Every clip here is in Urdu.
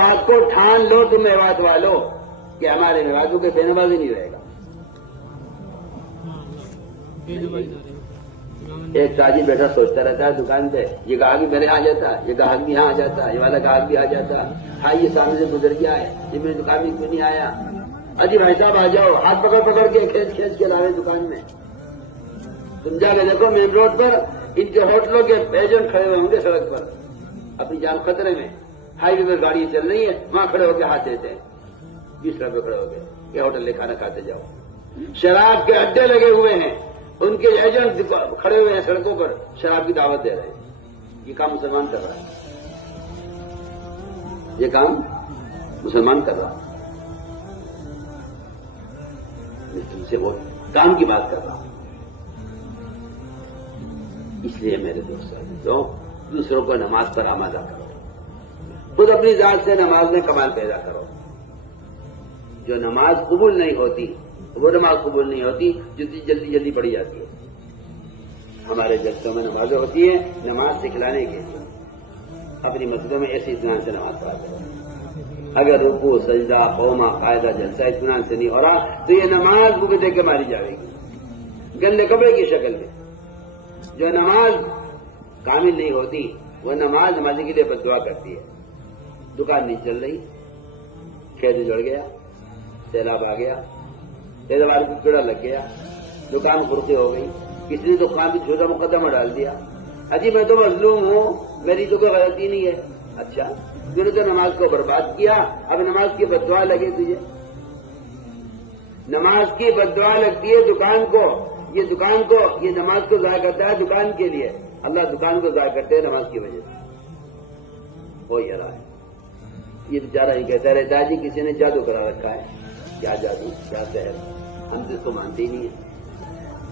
بات کو ٹھان لو تم میوات والو کہ ہمارے میواتوں کے بے نمازی نہیں رہے گا. ایک تاجر بیٹھا سوچتا رہتا ہے دکان پہ، یہ گاہک بھی میرے آ جاتا، یہ گاہک بھی یہاں آ جاتا، یہ والا گاہک بھی آ جاتا، ہاں یہ سامنے سے گزر گیا ہے، یہ میری دکان میں کیوں نہیں آیا؟ اجی بھائی صاحب آ جاؤ، ہاتھ پکڑ پکڑ کے کھینچ کھینچ کے لا رہے دکان میں. تم جا کے دیکھو مین روڈ پر ان کے ہوٹلوں کے ایجنٹ کھڑے ہوئے ہوں گے سڑک پر، اپنی جان خطرے میں، ہائی وے پر گاڑی چل رہی ہے، وہاں کھڑے ہو کے ہاتھ دیتے ہیں 20 روپے کھڑے ہو کے، یہ ہوٹل لے کھانا کھاتے جاؤ. شراب کے اڈے لگے ہوئے ہیں، ان کے ایجنٹ کھڑے ہوئے ہیں سڑکوں پر، شراب کی دعوت دے رہے ہیں. یہ کام مسلمان کر رہا ہے، یہ کام مسلمان کر رہا ہے. میں تم سے وہ کام کی بات کر رہا ہوں. اس لیے میرے دوستوں، دوسروں کو نماز پر آمادہ کرو، خود اپنی ذات سے نماز میں کمال پیدا کرو. جو نماز قبول نہیں ہوتی وہ نماز قبول نہیں ہوتی جو جلدی جلدی پڑھی جاتی ہے. ہمارے جلسوں میں نمازیں ہوتی ہیں نماز سکھلانے کے لیے. اپنی مسجدوں میں ایسے اطمینان سے نماز پڑھا کرو. اگر رکوع سجدہ قومہ قاعدہ جلسہ اطمینان سے نہیں ہو رہا تو یہ نماز بک دے کے ماری جائے گی گندے کپڑے کی شکل میں. جو نماز کامل نہیں ہوتی وہ نماز نمازی کے لیے بد دعا کرتی ہے. دکان نہیں چل رہی، کھیت جڑ گیا، سیلاب آ گیا، پیداوار کو کیڑا لگ گیا، دکان خرقی ہو گئی، کسی نے دکان پہ چھوٹا مقدمہ ڈال دیا، اجی میں تو مظلوم ہوں، میری تو کوئی غلطی نہیں ہے. اچھا تم نے تو نماز کو برباد کیا، اب نماز کی بد دعا لگے تجھے. نماز کی بد دعا لگتی ہے دکان کو، یہ نماز کو ضائع کرتا ہے دکان کے لیے. اللہ دکان کو ضائع کرتے ہیں نماز کی وجہ سے. ہو یہ رہا ہے. یہ بیچارہ ہی کہتا رہتا ہے جی کسی نے جادو کرا رکھا ہے. کیا جادو، کیا سحر؟ ہم تو اس کو مانتے ہی نہیں ہیں.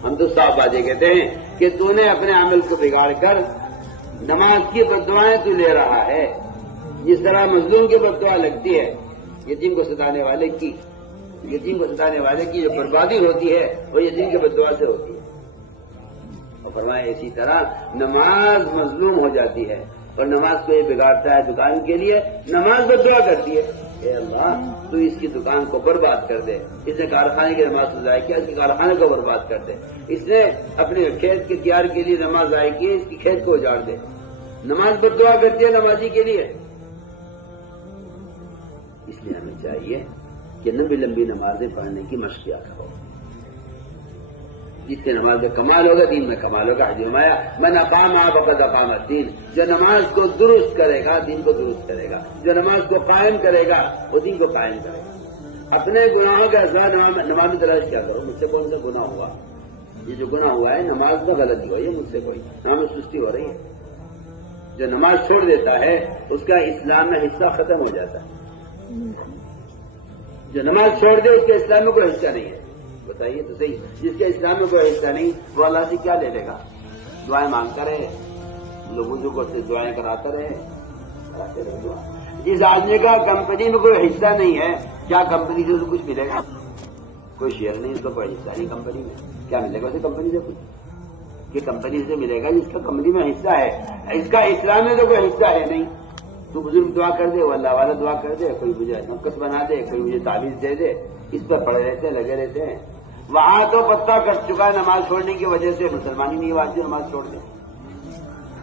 ہم تو صاف باتیں کہتے ہیں کہ تو نے اپنے عمل کو بگاڑ کر نماز کی بد دعائیں تو لے رہا ہے. جس طرح مظلوم کی بد دعا لگتی ہے یتیم کو ستانے والے کی، جو بربادی ہوتی ہے وہ یتیم کی بد دعا سے ہوتی ہے. اور فرمایا اسی طرح نماز مظلوم ہو جاتی ہے اور نماز کو یہ بگاڑتا ہے دکان کے لیے، نماز بد دعا کرتی ہے اے اللہ تو اس کی دکان کو برباد کر دے. اس نے کارخانے کی نماز کو ضائع کیا، اس کے کارخانے کو برباد کر دے. اس نے اپنے کھیت کے تیار کے لیے نماز ضائع کی، اس کی کھیت کو اجاڑ دے. نماز بد دعا کرتی ہے نمازی کے لیے. اس لیے ہمیں چاہیے کہ لمبی لمبی نمازیں پڑھنے کی مشق کیا کرو. جس سے نماز میں کمال ہوگا دین میں کمال ہوگا. حدیث میں آیا من اقام فقد اقام الدین. جو نماز کو درست کرے گا دین کو درست کرے گا، جو نماز کو قائم کرے گا وہ دین کو قائم کرے گا. اپنے گناہوں کا اصلاح نماز میں تلاش کیا کرو. مجھ سے کون سا گناہ ہوا؟ یہ جو گناہ ہوا ہے نماز میں غلطی ہوئی ہے، مجھ سے کوئی نام سستی ہو رہی ہے. جو نماز چھوڑ دیتا ہے اس کا اسلام میں حصہ ختم ہو جاتا ہے. جو نماز چھوڑ دے اس کے اسلام میں کوئی حصہ نہیں ہے. بتائیے تو صحیح، جس کے اسلام میں کوئی حصہ نہیں وہ اللہ سے کیا لے لے گا؟ دعائیں مانگتا رہے، لوگوں کو سے دعائیں کراتے رہے. جس آدمی کا کمپنی میں کوئی حصہ نہیں ہے کیا کمپنی سے کچھ ملے گا؟ کوئی شیئر نہیں، اس کا کوئی حصہ نہیں کمپنی میں، کیا ملے گا اسے کمپنی سے؟ کچھ یہ کمپنی سے ملے گا جس کا کمپنی میں حصہ ہے. اس کا اسلام میں تو کوئی حصہ ہے نہیں. تو بزرگ دعا کر دے، وہ اللہ والا دعا کر دے، کوئی مجھے نقص بنا دے، کوئی مجھے تعویذ دے دے، اس پر پڑے رہتے ہیں، لگے رہتے ہیں. وہاں تو پتہ کٹ چکا ہے نماز چھوڑنے کی وجہ سے مسلمان ہی نہیں ہوا. جو نماز چھوڑ دے،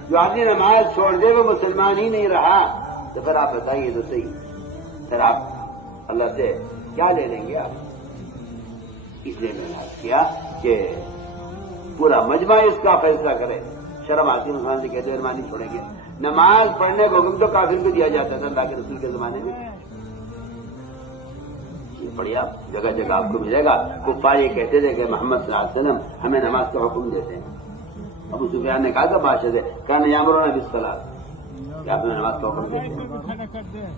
جو آدمی نماز چھوڑ دے وہ مسلمان ہی نہیں رہا. تو پھر آپ بتائیے تو صحیح، پھر آپ اللہ سے کیا لے لیں گے آپ؟ اس لیے میں نے عرض کیا کہ پورا مجمع اس کا فیصلہ کرے. شرم آتی مسلمان سے کہتے مہربانی چھوڑیں گے. نماز پڑھنے کو حکم تو کافر کو دیا جاتا تھا اللہ کے رسول کے زمانے میں. بڑھیا جگہ جگہ آپ کو ملے گا. کفار یہ کہتے تھے کہ محمد صلی اللہ علیہ وسلم ہمیں نماز کا حکم دیتے ہیں. ابو سفیان نے کہا تھا بادشاہ سے کان یامرون بالصلاۃ، کہ آپ نے نماز کا حکم دیتے ہیں.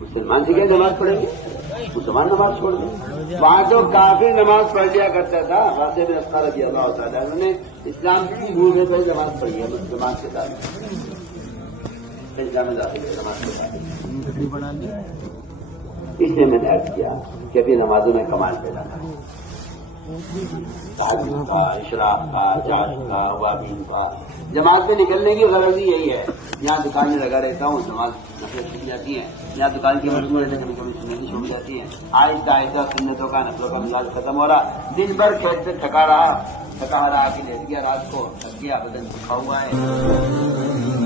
مسلمان سے کیا نماز پڑھیں گے؟ مسلمان نماز چھوڑ دیں. وہاں تو کافی نماز پڑھ لیا کرتا تھا. واسطے میں رفتہ رضی اللہ تعالیٰ انہوں نے اسلام کی بھول میں پہلے نماز پڑھی ہے نماز کے ساتھ. اسلام میں داخل ہے نماز کے ساتھ. اس لیے میں نے عرض کیا کہ ابھی نمازوں میں کمال پیدا کریں. تہجد کا، اشراق کا، چاشت کا، وابین کا. جماعت میں نکلنے کی غرض ہی یہی ہے یہاں دکان میں لگا رہتا ہوں، نماز نفل چھوٹ جاتی ہیں، یہاں دکان کی مشغول رہتے کبھی کبھی سننے کی چھوٹ جاتی ہیں، آہستہ آہستہ سنتوں کا نفلوں کا مزاج ختم ہو رہا، دن بھر کھیت سے تھکا رہا کہ لیٹ گیا، رات کو تھک گیا، بدن دکھا ہوا ہے.